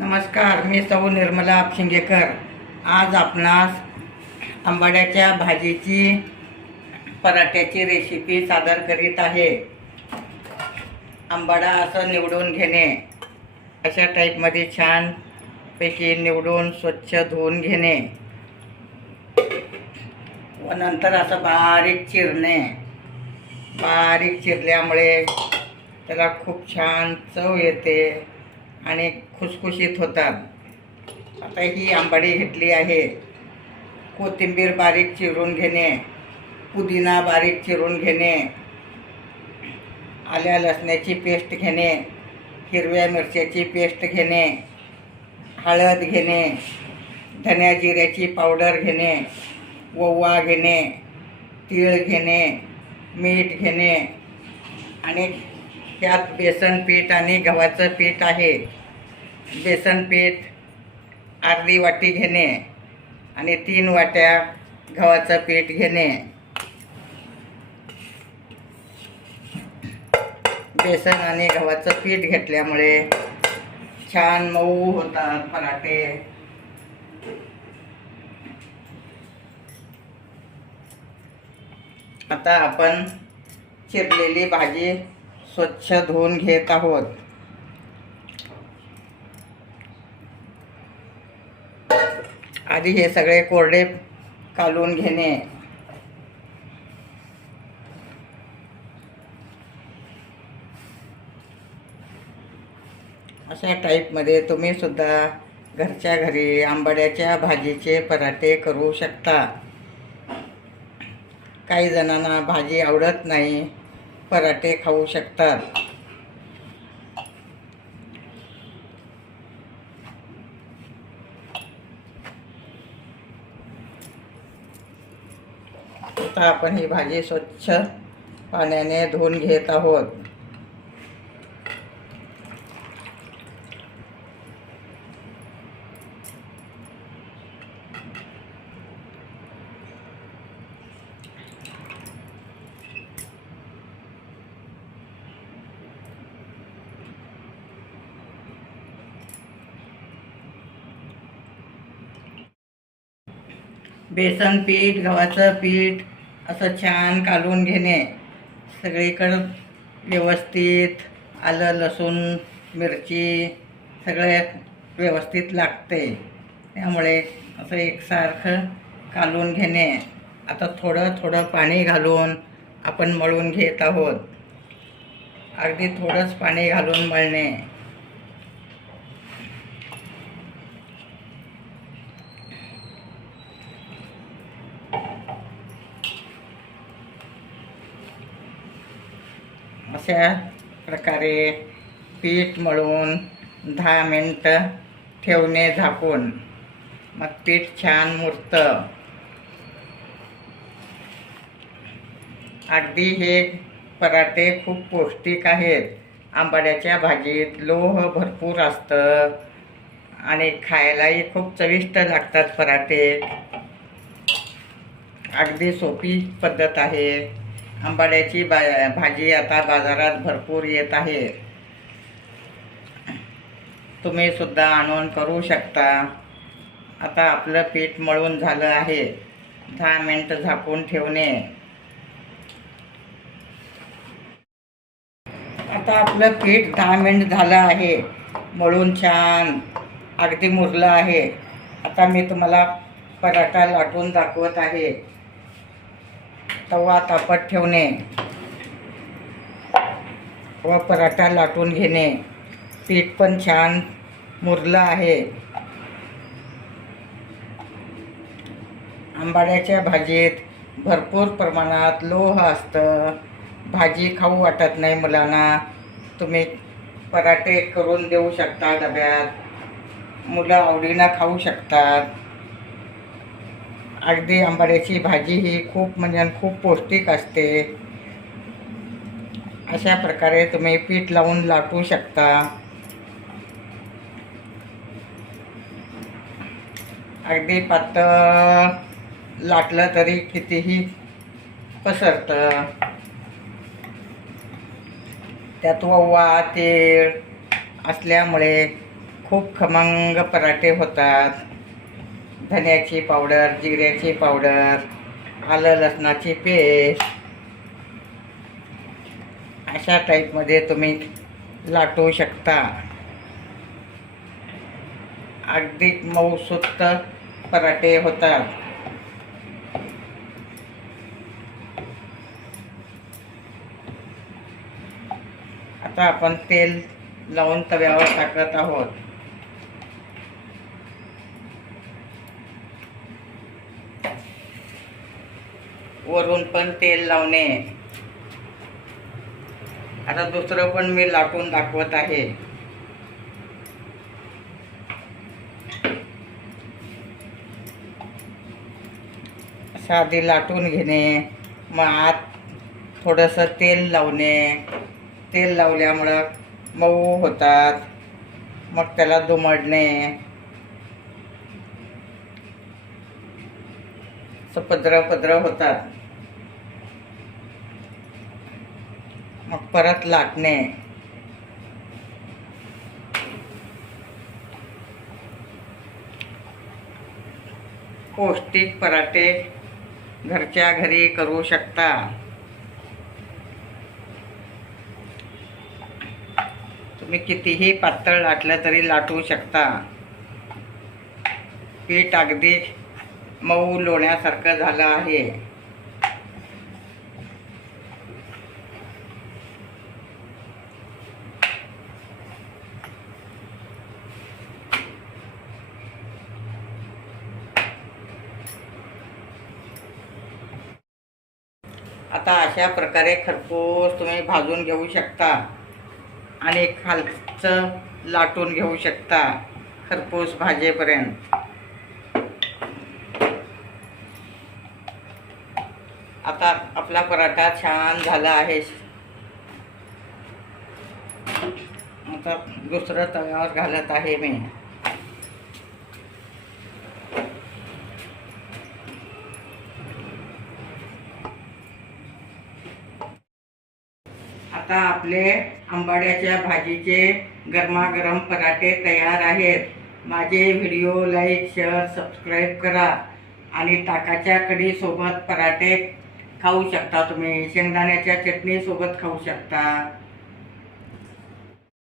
नमस्कार, मी सौ निर्मला आपशिंगेकर। आज आपणास आंबाड्याच्या भाजीची पराठ्याची रेसिपी सादर करीत आहे। आंबाडा असं निवडून घेणे, अशा टाईपमध्ये छान पैकी निवडून स्वच्छ धुवून घेणे व नंतर असं बारीक चिरणे। बारीक चिरल्यामुळे त्याला खूप छान चव येते आणि खुसखुशीत होतात। आता ही आंबाडी घेतली आहे। कोथिंबीर बारीक चिरून घेणे, पुदिना बारीक चिरून घेणे, आल्या लसणाची पेस्ट घेणे, हिरव्या मिरच्याची पेस्ट घेणे, हळद घेणे, धन्या जिऱ्याची पावडर घेणे, ओवा घेणे, तीळ घेणे, मीठ घेणे आणि त्यात बेसन पीठ आणि गव्हाचं पीठ आहे। बेसन पीठ अर्धी वाटी घेणे आणि 3 वाट्या गव्हाचं पीठ घेणे। बेसन आणि गव्हाचं पीठ घेतल्यामुळे छान मऊ होतात पराठे। आता आपण चिरलेली भाजी स्वच्छ धुवून घेत आहोत। आधी हे सगळे कोरडे काढून घेणे। अशा टाईपमध्ये तुम्ही सुद्धा घरच्या घरी आंबाड्याच्या भाजीचे पराठे करू शकता। काही जणांना भाजी आवडत नाही, पराठे खाऊ शकतात। आता आपण ही भाजी स्वच्छ पाण्याने धुवून घेत आहोत। बेसन पीठ, गव्हाचं पीठ असं छान काढून घेणे। सगळीकडं व्यवस्थित आलं लसूण मिरची सगळे व्यवस्थित लागते, त्यामुळे असं एकसारखं काढून घेणे। आता थोडं थोडं पाणी घालून आपण मळून घेत आहोत। अगदी थोडंच पाणी घालून मळणे। अशा प्रकारे पीठ मळून 10 मिनिटं ठेवणे झाकून, मग पीठ छान मुरतं। अगदी हे पराठे खूप पौष्टिक आहेत। आंबाड्याच्या भाजीत लोह भरपूर असतं आणि खायलाही खूप चविष्ट लागतात पराठे। अगदी सोपी पद्धत आहे। आंबाड्याची भाजी आता बाजारात भरपूर येत आहे, तुम्ही सुद्धा आणून करू शकता। आता आपलं पीठ मळून झालं आहे, 10 मिनिटं झाकून ठेवणे। आता आपलं पीठ 10 मिनिट झालं आहे, मळून छान अगदी मुरलं आहे। आता मी तुम्हाला पराठा लाटून दाखवत आहे। तवा तापत ठेवणे व पराठा लाटून घेणे। पीठ पण छान मुरलं आहे। आंबाड्याच्या भाजीत भरपूर प्रमाणात लोह असतं, भाजी खाऊ वाटत नाही मुलांना। तुम्ही पराठे करून देऊ शकता डब्यात, मुलं आवडीनं खाऊ शकतात। अगदी आंबाड्याची भाजी ही खूप म्हणजे खूप पौष्टिक असते। अशा प्रकारे तुम्ही पीठ लावून लाटू शकता। अगदी पातळ लाटलं तरी कितीही पसरतं। त्यात ओवा तीळ असल्यामुळे खूप खमंग पराठे होतात. धन्याची पावडर, जिऱ्याची पावडर, आलं लसणाची पेस्ट अशा टाईपमध्ये तुम्ही लाटू शकता. अगदी मऊसूत पराठे होतात. आता आपण तेल लावून तव्यावर टाकत आहोत. वरून पण तेल लावणे. आता दुसरं पण मी लाटून दाखवत आहे. साधी लाटून घेणे, मग आत थोडंसं तेल लावणे. तेल लावल्यामुळं मऊ होतात. मग त्याला दुमडणे. पदरं होतात. मग परत लाटणे. पौष्टिक पराठे घरच्या घरी करू शकता. तुम्ही कितीही पातळ लाटलं तरी लाटू शकता. पीठ अगदी मऊ लोण्यासारखं झालं आहे. आता अशा प्रकारे खरपूस तुम्ही भाजून घेऊ शकता आणि खालचं लाटून घेऊ शकता खरपूस भाजेपर्यंत. आता आपला पराठा छान झाला आहे. आता दुसरं तव्यावर घालत आहे मी. आता आपले आंबाड्याच्या भाजीचे गरमागरम पराठे तयार आहेत. माझे व्हिडिओ लाईक, शेअर, सबस्क्राईब करा आणि ताकाच्या कढीसोबत पराठे खाऊ शकता. तुम्ही शेंगदाण्याच्या चटणीसोबत खाऊ शकता.